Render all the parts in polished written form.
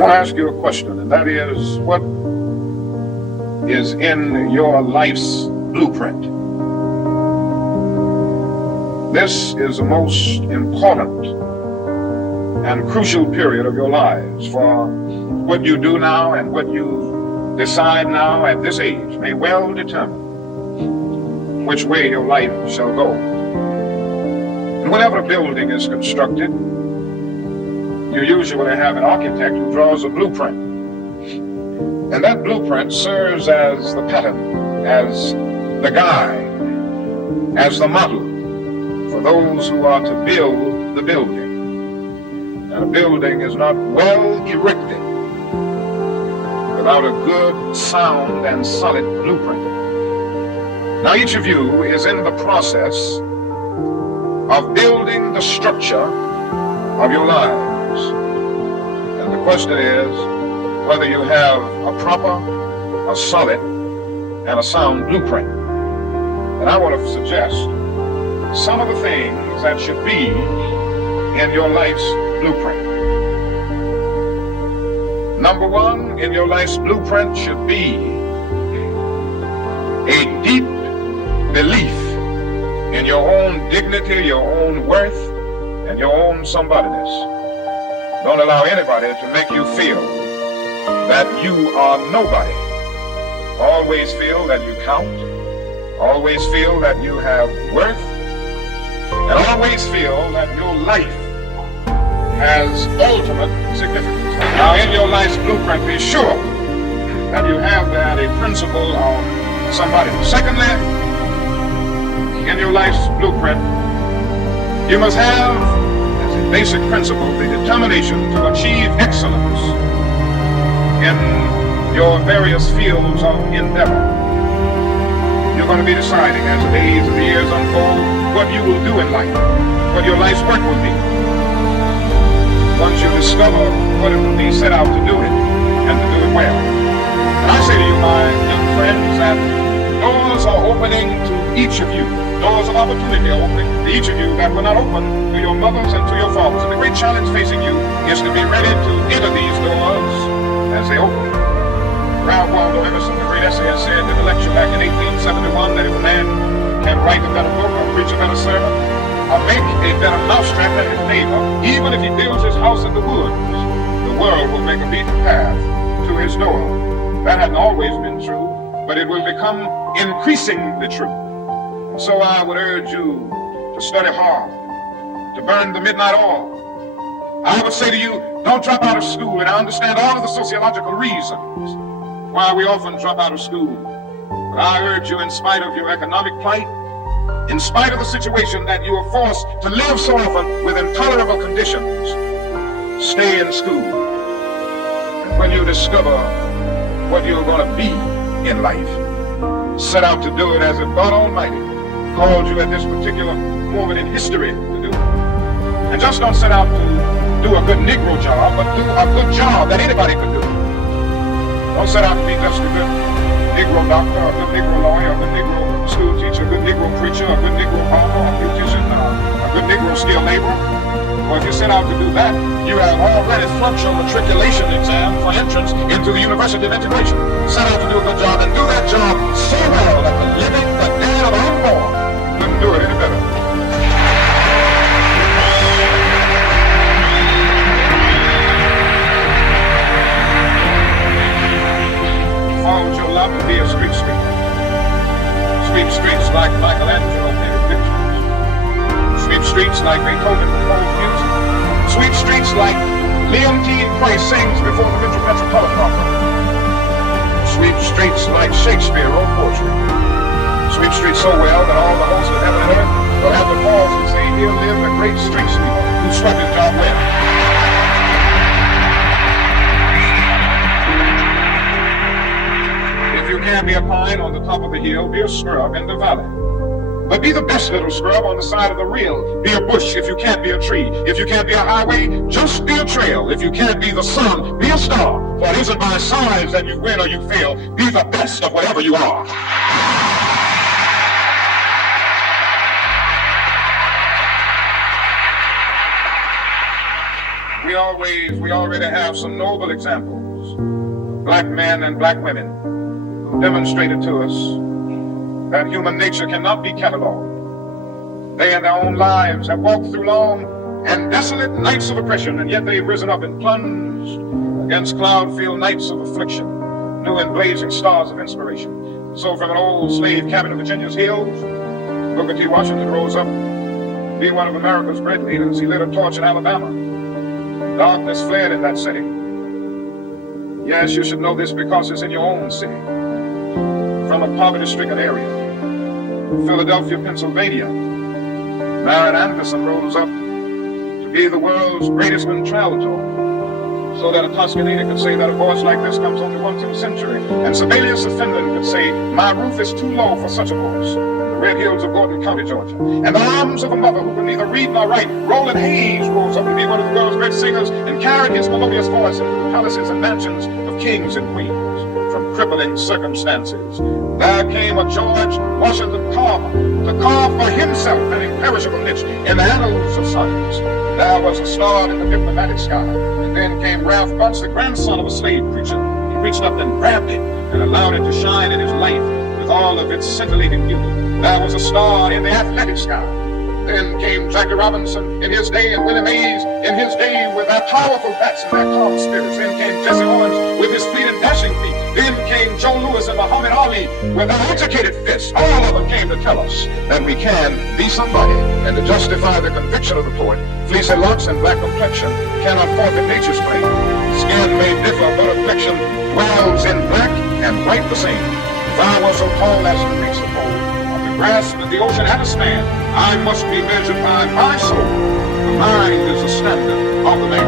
I want to ask you a question, and that is, what is in your life's blueprint? This is the most important and crucial period of your lives, for what you do now and what you decide now at this age may well determine which way your life shall go. And whenever a building is constructed, you usually have an architect who draws a blueprint. And that blueprint serves as the pattern, as the guide, as the model for those who are to build the building. And a building is not well erected without a good, sound, and solid blueprint. Now each of you is in the process of building the structure of your lives. And the question is whether you have a proper, a solid, and a sound blueprint. And I want to suggest some of the things that should be in your life's blueprint. Number one, in your life's blueprint should be a deep belief in your own dignity, your own worth, and your own somebodyness. Don't allow anybody to make you feel that you are nobody. Always feel that you count. Always feel that you have worth. And always feel that your life has ultimate significance. Now, in your life's blueprint, be sure that you have that a principle of somebody. Secondly, in your life's blueprint, you must have as a basic principle the determination to achieve excellence in your various fields of endeavor. You're going to be deciding as the days and the years unfold what you will do in life, what your life's work will be. Once you discover what it will be, set out to do it, and to do it well. And I say to you, my young friends, that doors are opening to each of you. Doors of opportunity are opening to each of you that were not open to your mothers and to your fathers. And the great challenge facing you is to be ready to enter these doors as they open. Ralph Waldo Emerson, the great essayist, said in a lecture back in 1871 that if a man can write a better book or preach a better sermon or make a better mousetrap than his neighbor, even if he builds his house in the woods, the world will make a beaten path to his door. That hasn't always been true, but it will become increasingly true. And so I would urge you to study hard, to burn the midnight oil. I would say to you, don't drop out of school, and I understand all of the sociological reasons why we often drop out of school. But I urge you, in spite of your economic plight, in spite of the situation that you are forced to live so often with intolerable conditions, stay in school. And when you discover what you're going to be in life, set out to do it as if God Almighty called you at this particular moment in history to do it. And just don't set out to do a good Negro job, but do a good job that anybody could do. Don't set out to be just a good Negro doctor, a good Negro lawyer, a good Negro school teacher, a good Negro preacher, a good Negro farmer, a beautician, a good Negro skilled laborer. Or if you set out to do that, you have already flunked your matriculation exam for entrance into the University of Integration. Set out to do a good job and do that job so well that the living, the dead, or the unborn couldn't do it any better. Formed your lot to be a street sweeper. Sweep streets like Michelangelo painted pictures. Sweep streets like Beethoven composed music. Sweep streets like Leontine Price sings before the Metropolitan Opera. Sweep streets like Shakespeare wrote poetry. Sweep streets so well that all the hosts of heaven and earth will have to pause and say, here lived a great street sweeper who swept his job well. You can't be a pine on the top of the hill, be a scrub in the valley. But be the best little scrub on the side of the rail. Be a bush if you can't be a tree. If you can't be a highway, just be a trail. If you can't be the sun, be a star. For it isn't by size that you win or you fail. Be the best of whatever you are. we already have some noble examples, black men and black women, who demonstrated to us that human nature cannot be cataloged. They in their own lives have walked through long and desolate nights of oppression, and yet they've risen up and plunged against cloud-filled nights of affliction, new and blazing stars of inspiration. So from an old slave cabin in Virginia's hills, Booker T. Washington rose up to be one of America's great leaders. He lit a torch in Alabama. Darkness fled in that city. Yes, you should know this because it's in your own city. From a poverty-stricken area, Philadelphia, Pennsylvania, Barratt Anderson rose up to be the world's greatest contralto, so that a Toscanini could say that a voice like this comes only once in a century. And Sibelius of Finland could say, my roof is too low for such a voice. The red hills of Gordon County, Georgia. And the arms of a mother who can neither read nor write, Roland Hayes, rose up to be one of the world's great singers and carried his melodious voice into the palaces and mansions of kings and queens. From crippling circumstances, there came a George Washington Carver to carve for himself an imperishable niche in the annals of science. There was a star in the diplomatic sky, and then came Ralph Bunce, the grandson of a slave preacher. He reached up and grabbed it and allowed it to shine in his life with all of its scintillating beauty. There was a star in the athletic sky. Then came Jackie Robinson in his day, and Willie Mays in his day with their powerful bats and their calm spirits. Then came Jesse Owens with his fleet and dashing feet. Then came Joe Louis and Muhammad Ali with their educated fists. All of them came to tell us that we can be somebody, and to justify the conviction of the poet, fleecy locks and black complexion cannot forfeit nature's claim. Skin may differ, but affliction dwells in black and white the same. If I were so tall as to reach the pole, of the grass and the ocean and a span, I must be measured by my soul. The mind is the standard of the man.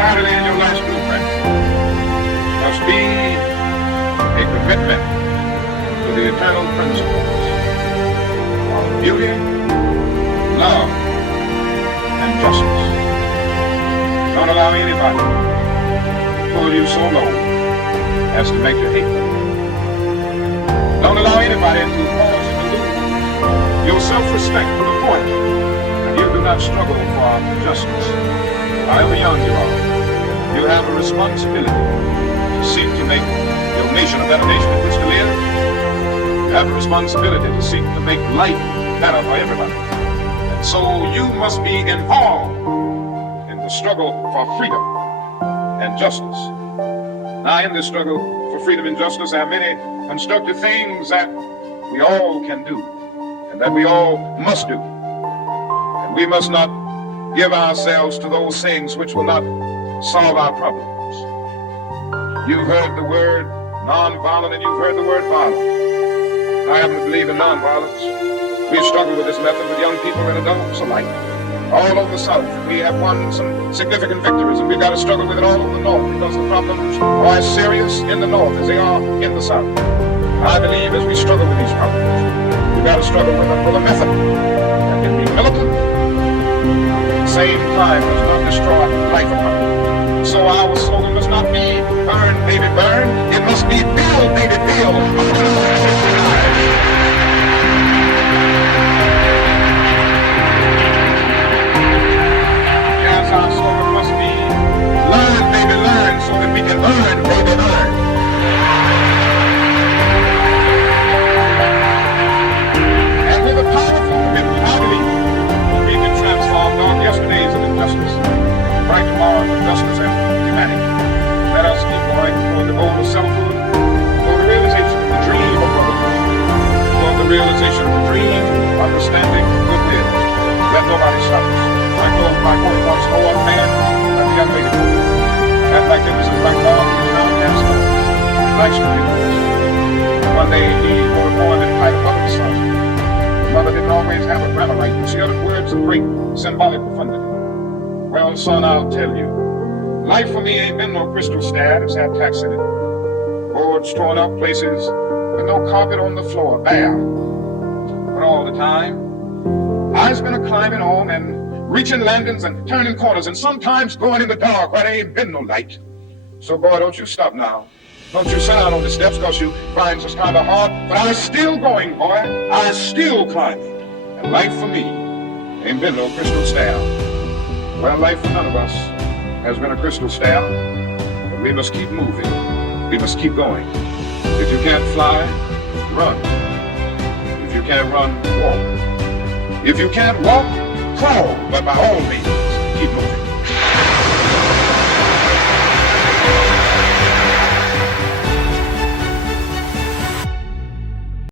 Finally, in your last blueprint must be a commitment to the eternal principles of beauty, love, and justice. Don't allow anybody to pull you so low as to make you hate them. Don't allow anybody to cause you to lose your self-respect to the point that you do not struggle for justice. However young you are, you have a responsibility to seek to make your nation a better nation in which to live. You have a responsibility to seek to make life better for everybody. And so you must be involved in the struggle for freedom and justice. Now, in this struggle for freedom and justice, there are many constructive things that we all can do and that we all must do. And we must not give ourselves to those things which will not solve our problems. You've heard the word nonviolent and you've heard the word violent. I happen to believe in nonviolence. We've struggled with this method with young people and adults alike. All over the South, we have won some significant victories, and we've got to struggle with it all over the North because the problems are as serious in the North as they are in the South. I believe as we struggle with these problems, we've got to struggle with them with a method that can be militant, at the same time does not destroy life upon it. So our slogan must not be burn, baby, burn. It must be build, baby, build. Our slogan must be learn, baby, learn, so that we can learn, baby, learn. And with a powerful commitment, I believe we can transform dark yesterdays of injustice, bright tomorrows of justice and humanity. Let us keep going toward the goal of selfhood, toward the realization of the dream of brotherhood, toward the realization of the dream of understanding goodwill. Let nobody stop us. I close my quote once, no one man, and the young lady quoted. That magnificent black dog is now cancer. Likes to do this. One day he wrote a poem entitled Mother's Son. Mother didn't always have a grammar right, but she uttered words of great symbolic profundity. Well, son, I'll tell you. Life for me ain't been no crystal stair, it's had tacks in it. Boards torn up, places with no carpet on the floor, bare. But all the time, I's been a climbing on and reaching landings and turning corners and sometimes going in the dark where there ain't been no light. So boy, don't you stop now. Don't you sit out on the steps because you find it's kind of hard. But I still going, boy. I still climbing. And life for me ain't been no crystal stair. Well, life for none of us has been a crystal stair. But we must keep moving. We must keep going. If you can't fly, run. If you can't run, walk. If you can't walk, crawl. But by all means, keep moving.